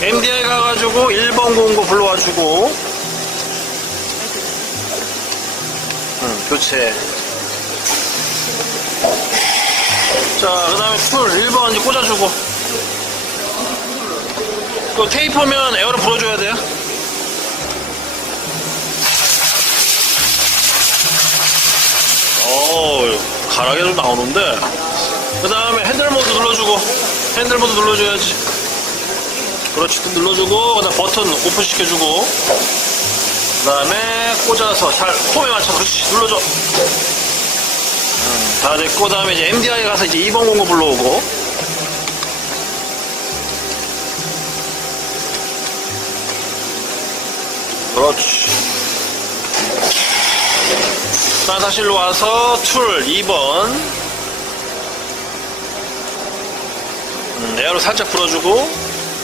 MDI 가가지고 1번 공고 불러와주고. 응, 교체. 자그 다음에 풀 1번 이제 꽂아주고. 또 테이프면 에어를 불어줘야 돼요. 어 가락이 좀 나오는데. 그 다음에 핸들 모드 눌러주고. 핸들 모드 눌러줘야지 그렇지 좀 눌러주고 그 다음 버튼 오픈 시켜주고 그 다음에 꽂아서 잘 폼에 맞춰 그렇지. 눌러줘. 음, 다 됐고 그 다음에 이제 MDI 가서 이제 2번 공고 불러오고. 그렇지. 자 다시 일로 와서 툴 2번. 음, 에어로 살짝 불어주고